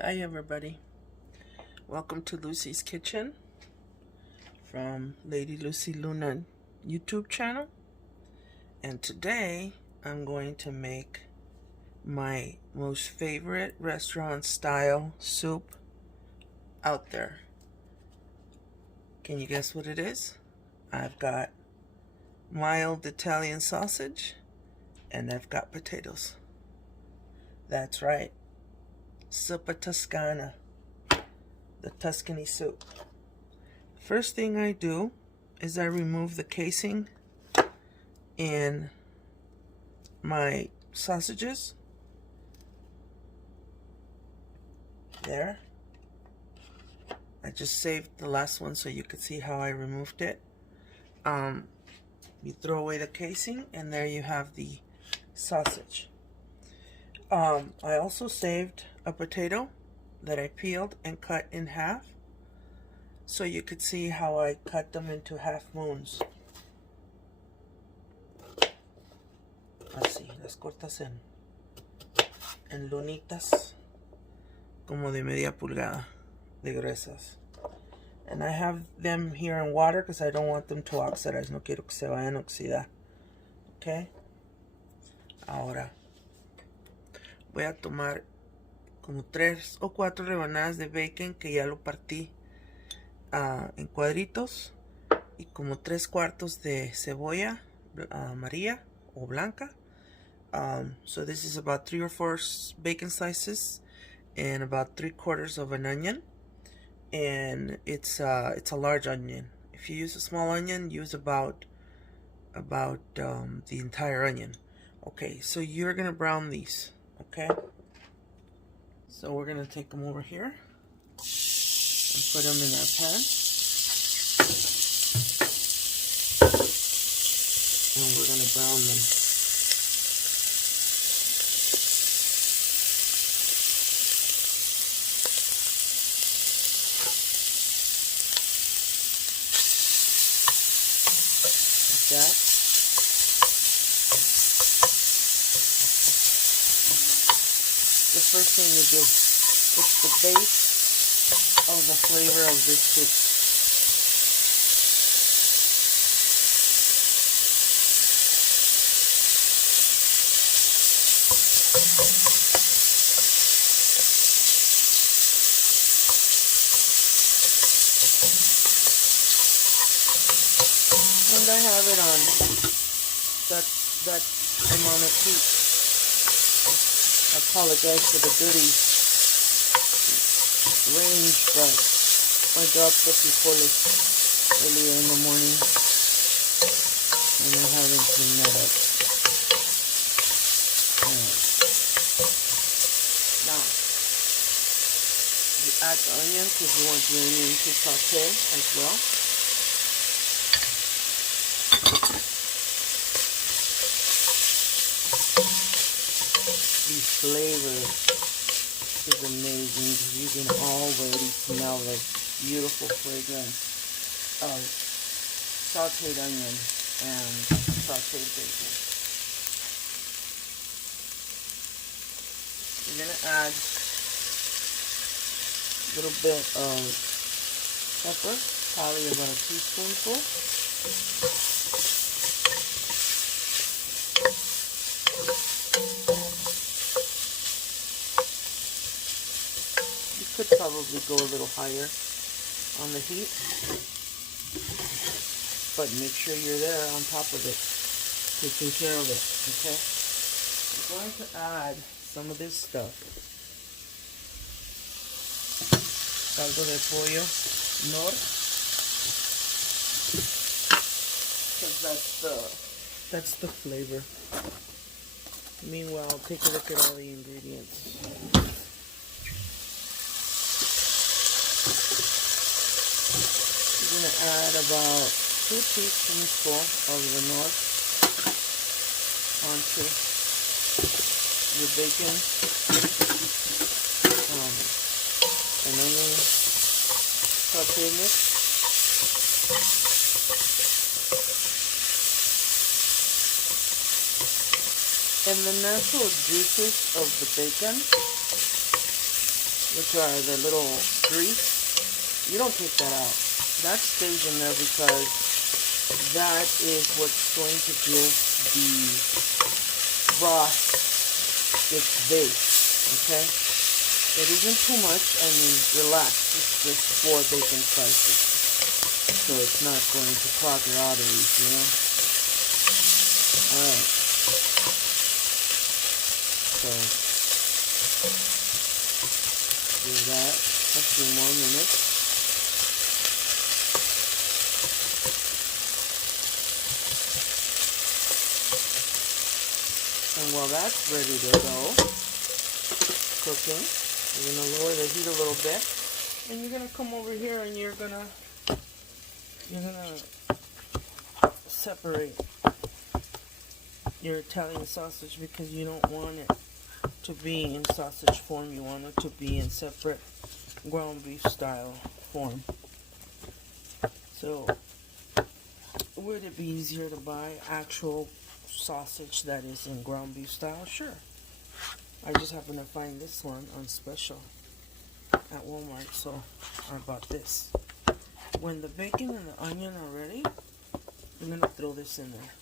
Hi everybody, welcome to Lucy's Kitchen from Lady Lucy Luna YouTube channel. And today I'm going to make my most favorite restaurant style soup out there. Can you guess what it is? I've got mild Italian sausage and I've got potatoes. That's right, Zuppa Toscana, the Tuscany soup. First thing I do is I remove the casing in my sausages. There. I just saved the last one so you could see how I removed it. You throw away the casing and there you have the sausage. I also saved a potato that I peeled and cut in half so you could see how I cut them into half moons. Así, las cortas en lunitas como de media pulgada de gruesas. And I have them here in water because I don't want them to oxidize. No quiero que se vayan a oxidar. Okay. Ahora voy a tomar como 3 o 4 rebanadas de bacon que ya lo partí en cuadritos y como 3/4 de cebolla amarilla o blanca. So this is about 3 or 4 bacon slices and about 3/4 of an onion, and it's a large onion. If you use a small onion, use about the entire onion. Okay, so you're gonna brown these. Okay, so we're gonna take them over here and put them in our pan, and we're gonna brown them. Like that. The first thing you do, it's the base of the flavor of this soup. And I have it on that amount of heat. I apologize for the dirty range, but my dog put frijoles earlier in the morning and I haven't cleaned that up. Alright. Now, you add the onion because you want the onion to saute as well. The flavor is amazing because you can already smell the beautiful fragrance of sauteed onion and sauteed bacon. You're going to add a little bit of pepper, probably about a teaspoonful. Could probably go a little higher on the heat, but make sure you're there on top of it, taking care of it. Okay, I'm going to add some of this stuff, caldo de pollo nor, because that's the flavor. Meanwhile, take a look at all the ingredients. We're going to add about 2 teaspoonsful of the North onto your bacon and onion saute mix. And the natural juices of the bacon which are the little grease, you don't take that out. That stays in there because that is what's going to give the broth its base, okay? It isn't too much, I mean, relax. It's just 4 bacon slices. So it's not going to clog your arteries, you know? Alright. So, do that a few more minutes. And while that's ready to go, cooking, you're going to lower the heat a little bit. And you're going to come over here and you're going to separate your Italian sausage because you don't want it to be in sausage form. You want it to be in separate ground beef style form. So, would it be easier to buy actual sausage that is in ground beef style? Sure. I just happen to find this one on special at Walmart, so I bought this. When the bacon and the onion are ready, I'm going to throw this in there.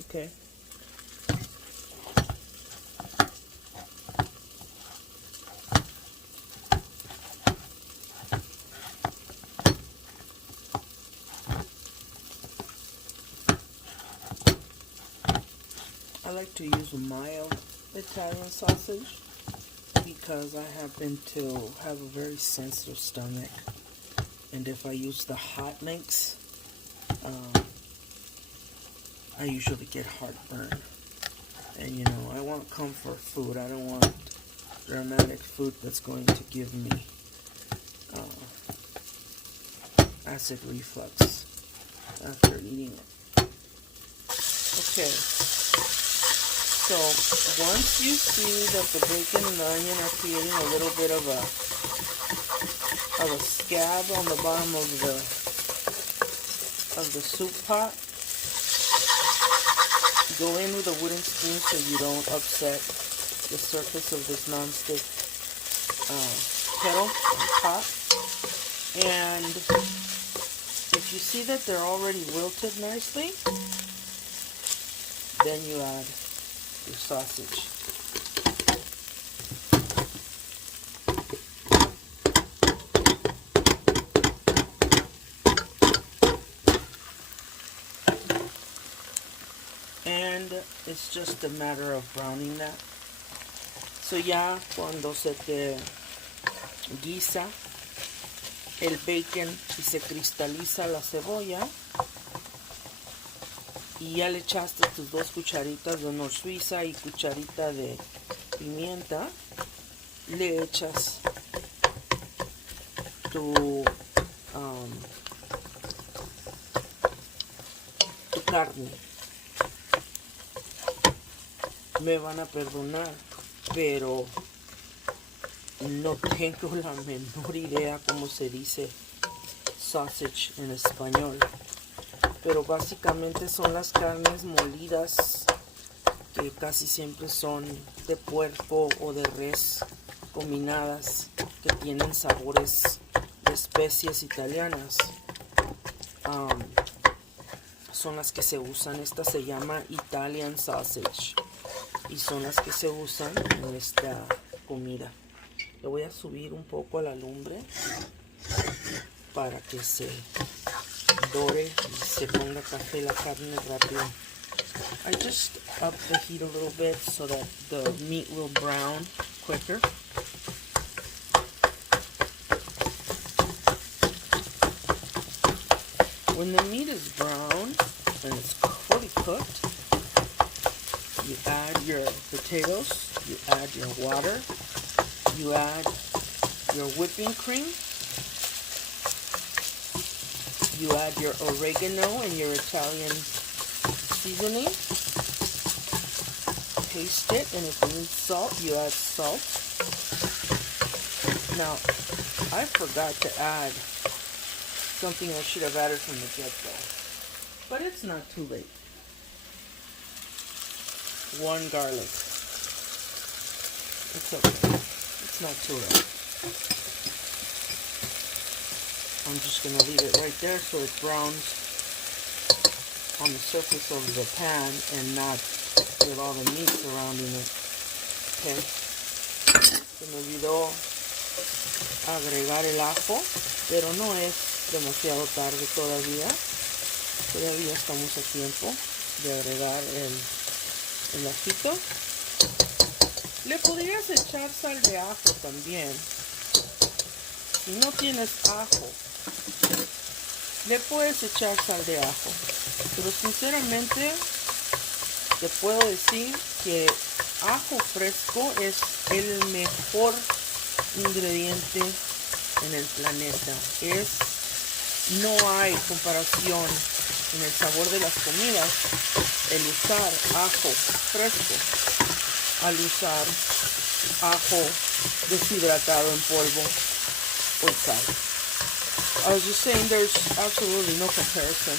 Okay. I like to use mild Italian sausage because I happen to have a very sensitive stomach, and if I use the hot mix, I usually get heartburn. And you know, I want comfort food. I don't want dramatic food that's going to give me acid reflux after eating it. Okay. So, once you see that the bacon and the onion are creating a little bit of a scab on the bottom of the soup pot, go in with a wooden spoon so you don't upset the surface of this non-stick kettle or pot. And if you see that they're already wilted nicely, then you add your sausage. And it's just a matter of browning that. So ya cuando se te guisa el bacon y se cristaliza la cebolla, y ya le echaste tus 2 cucharitas de nor suiza y cucharita de pimienta, le echas tu carne. Me van a perdonar, pero no tengo la menor idea cómo se dice sausage en español. Pero básicamente son las carnes molidas que casi siempre son de puerco o de res combinadas, que tienen sabores de especies italianas. Son las que se usan. Esta se llama Italian sausage y son las que se usan en esta comida. Le voy a subir un poco a la lumbre para que se dore y se ponga café la carne rápido. I just up the heat a little bit so that the meat will brown quicker. When the meat is brown and it's fully cooked, you add your potatoes, you add your water, you add your whipping cream, you add your oregano and your Italian seasoning, taste it, and if you need salt, you add salt. Now, I forgot to add something I should have added from the get-go, but it's not too late. 1 garlic. It's okay. It's not too late. I'm just gonna leave it right there so it browns on the surface of the pan and not with all the meat surrounding it. Okay. Se me olvidó agregar el ajo, pero no es demasiado tarde todavía. Todavía estamos a tiempo de agregar el ajito. Le podrías echar sal de ajo también. Si no tienes ajo, le puedes echar sal de ajo. Pero sinceramente te puedo decir que ajo fresco es el mejor ingrediente en el planeta. No hay comparación en el sabor de las comidas el usar ajo fresco al usar ajo deshidratado en polvo o sal. I was just saying there's absolutely no comparison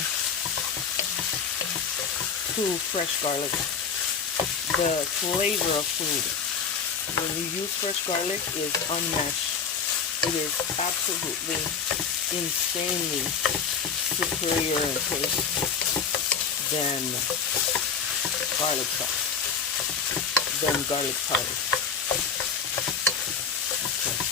to fresh garlic. The flavor of food when you use fresh garlic is unmatched. It is absolutely insanely superior in taste than garlic sauce, than garlic powder. Okay.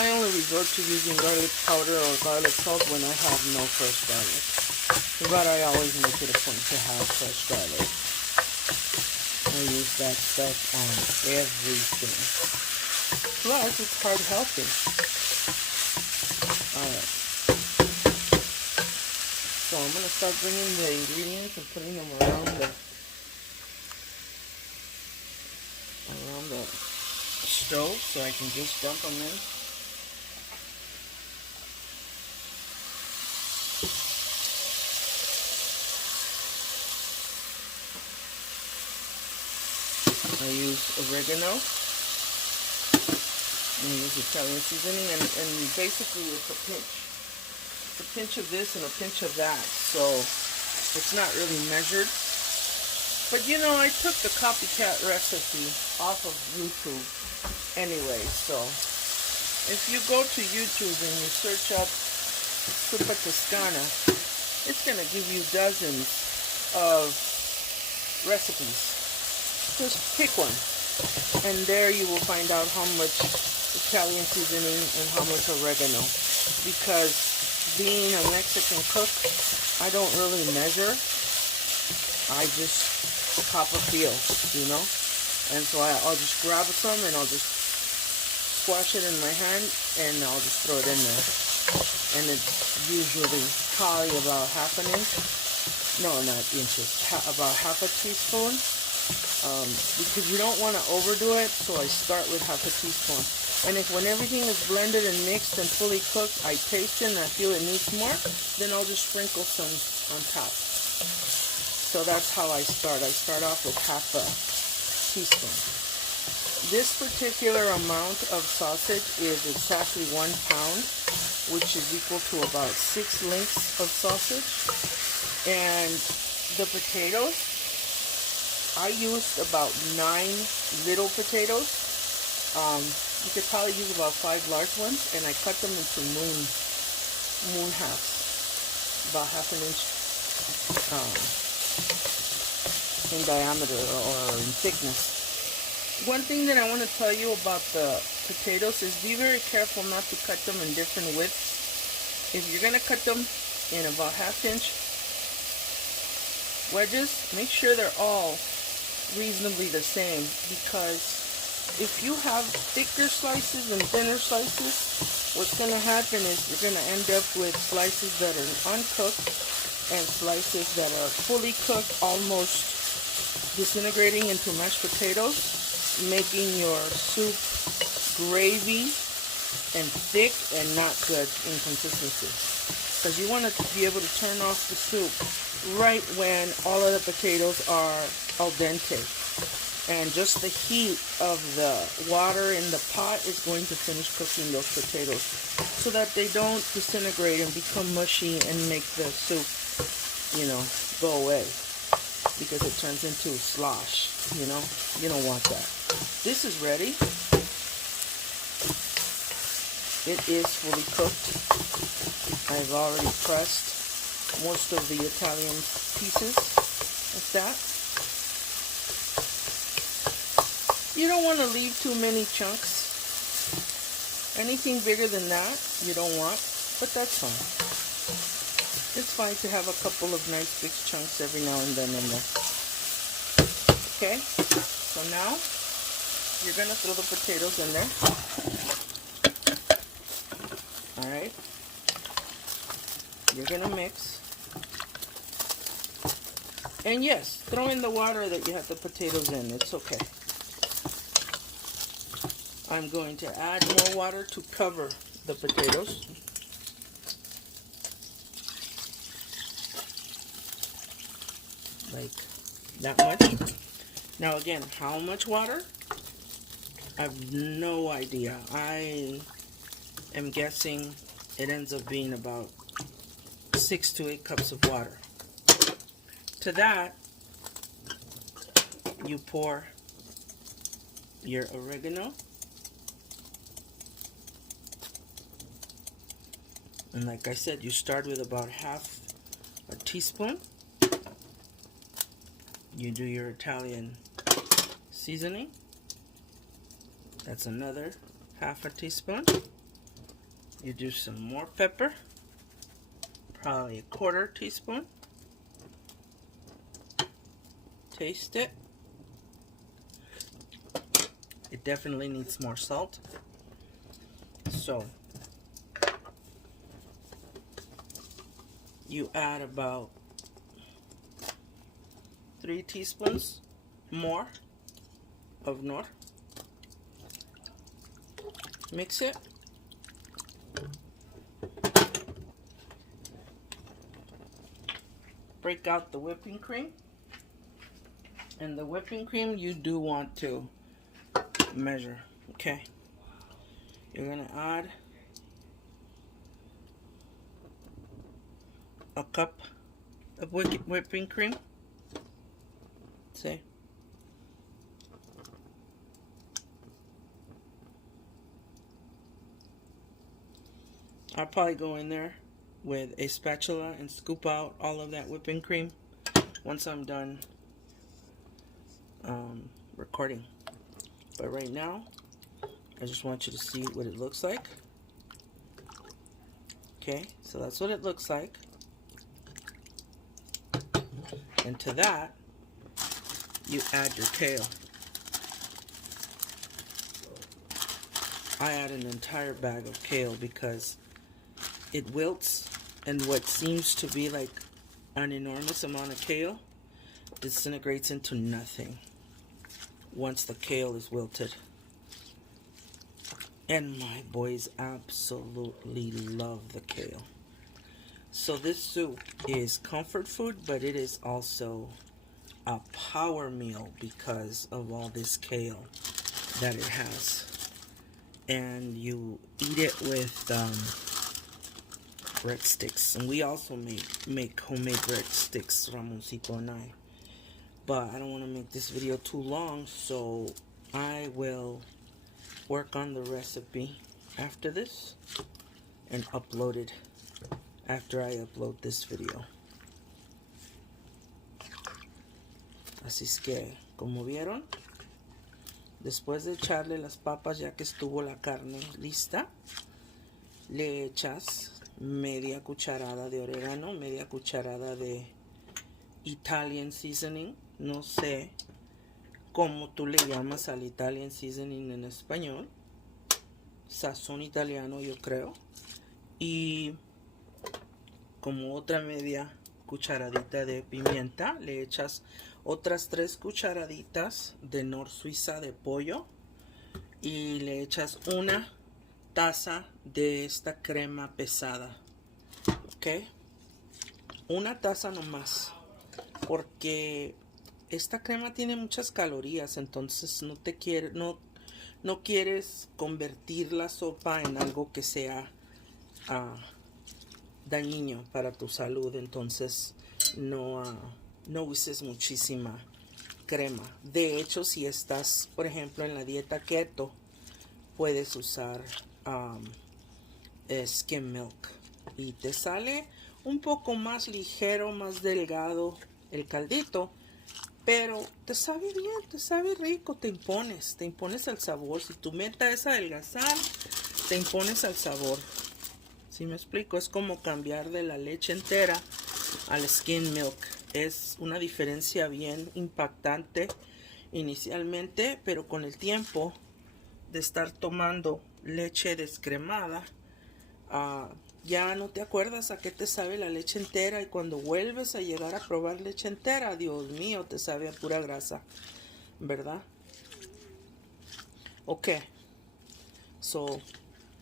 I only resort to using garlic powder or garlic salt when I have no fresh garlic. But I always make it a point to have fresh garlic. I use that stuff on everything. Plus, it's heart healthy. Alright. So I'm going to start bringing the ingredients and putting them around the stove so I can just dump them in. I use oregano, and I use Italian seasoning, and basically it's a pinch of this and a pinch of that, so it's not really measured. But you know, I took the Copycat recipe off of YouTube anyway, so if you go to YouTube and you search up Zuppa Toscana, it's going to give you dozens of recipes. Just pick one, and there you will find out how much Italian seasoning and how much oregano. Because being a Mexican cook, I don't really measure. I just cop a feel, you know. And so I'll just grab some and I'll just squash it in my hand and I'll just throw it in there. And it's usually probably about half an inch. No, not inches. About half a teaspoon. Because you don't want to overdo it, so I start with half a teaspoon. And if when everything is blended and mixed and fully cooked, I taste it and I feel it needs more, then I'll just sprinkle some on top. So that's how I start. I start off with half a teaspoon. This particular amount of sausage is exactly 1 pound, which is equal to about 6 links of sausage. And the potatoes, I used about 9 little potatoes. You could probably use about 5 large ones, and I cut them into moon halves, about half an inch in diameter or in thickness. One thing that I want to tell you about the potatoes is be very careful not to cut them in different widths. If you're going to cut them in about half-inch wedges, make sure they're all reasonably the same, because if you have thicker slices and thinner slices, what's going to happen is you're going to end up with slices that are uncooked and slices that are fully cooked, almost disintegrating into mashed potatoes, making your soup gravy and thick and not good in consistency. Because you want to be able to turn off the soup right when all of the potatoes are al dente, and just the heat of the water in the pot is going to finish cooking those potatoes so that they don't disintegrate and become mushy and make the soup, you know, go away, because it turns into slosh. You know, you don't want that. This is ready. It is fully cooked. I've already pressed most of the Italian pieces like that. You don't want to leave too many chunks. Anything bigger than that, you don't want, but that's fine. It's fine to have a couple of nice big chunks every now and then in there. Okay, so now you're going to throw the potatoes in there. Alright, you're going to mix. And yes, throw in the water that you have the potatoes in, it's okay. I'm going to add more water to cover the potatoes. Like that much. Now again, how much water? I have no idea. I am guessing it ends up being about 6 to 8 cups of water. To that, you pour your oregano. And like I said, you start with about half a teaspoon. You do your Italian seasoning. That's another half a teaspoon. You do some more pepper. Probably a quarter teaspoon. Taste it. It definitely needs more salt. So you add about 3 teaspoons more of nor. Mix it. Break out the whipping cream. And the whipping cream you do want to measure. Okay. You're going to add a cup of whipping cream. See? I'll probably go in there with a spatula and scoop out all of that whipping cream once I'm done recording. But right now, I just want you to see what it looks like. Okay, so that's what it looks like. And to that, you add your kale. I add an entire bag of kale because it wilts, and what seems to be like an enormous amount of kale disintegrates into nothing once the kale is wilted. And my boys absolutely love the kale. So this soup is comfort food, but it is also a power meal because of all this kale that it has. And you eat it with breadsticks. And we also make homemade breadsticks, Ramoncito and I. But I don't want to make this video too long, so I will work on the recipe after this and upload it after I upload this video. Así es que, como vieron, después de echarle las papas, ya que estuvo la carne lista, le echas media cucharada de orégano, media cucharada de Italian seasoning. No sé cómo tú le llamas al Italian seasoning en español. Sazón italiano, yo creo. Y como otra media cucharadita de pimienta, le echas otras 3 cucharaditas de nor suiza de pollo y le echas una taza de esta crema pesada. Ok, una taza nomás, porque esta crema tiene muchas calorías, entonces no quieres convertir la sopa en algo que sea dañino para tu salud. Entonces no uses muchísima crema. De hecho, si estás, por ejemplo, en la dieta keto, puedes usar skim milk. Y te sale un poco más ligero, más delgado el caldito, pero te sabe bien, te sabe rico, te impones al sabor. Si tu meta es adelgazar, te impones al sabor. ¿Sí me explico? Es como cambiar de la leche entera al skim milk. Es una diferencia bien impactante inicialmente, pero con el tiempo de estar tomando leche descremada, ya no te acuerdas a qué te sabe la leche entera, y cuando vuelves a llegar a probar leche entera, Dios mío, te sabe a pura grasa, ¿verdad? Ok, so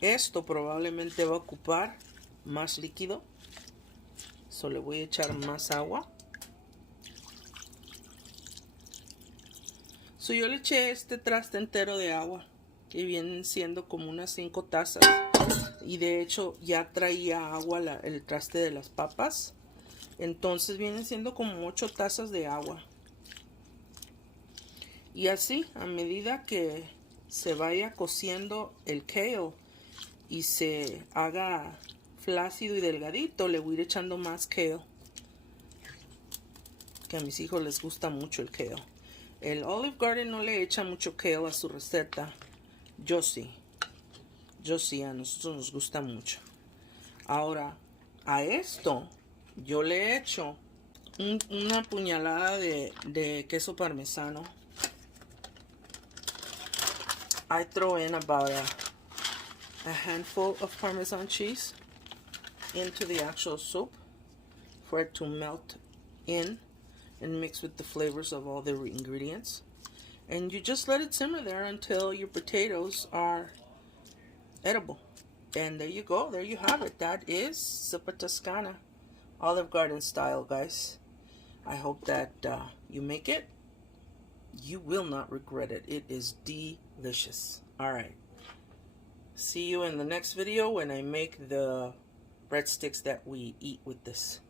esto probablemente va a ocupar más líquido, so le voy a echar más agua. So yo le eché este traste entero de agua, que vienen siendo como unas 5 tazas. Y de hecho ya traía agua el traste de las papas. Entonces vienen siendo como 8 tazas de agua. Y así, a medida que se vaya cociendo el kale y se haga flácido y delgadito, le voy a ir echando más kale. Que a mis hijos les gusta mucho el kale. El Olive Garden no le echa mucho kale a su receta. Yo sí. A nosotros nos gusta mucho. Ahora, a esto yo le echo una puñalada de queso parmesano. I throw in about a handful of Parmesan cheese into the actual soup for it to melt in and mix with the flavors of all the ingredients. And you just let it simmer there until your potatoes are edible. And there you go. There you have it. That is Zuppa Toscana, Olive Garden style, guys. I hope that you make it. You will not regret it. It is delicious. All right. See you in the next video when I make the breadsticks that we eat with this.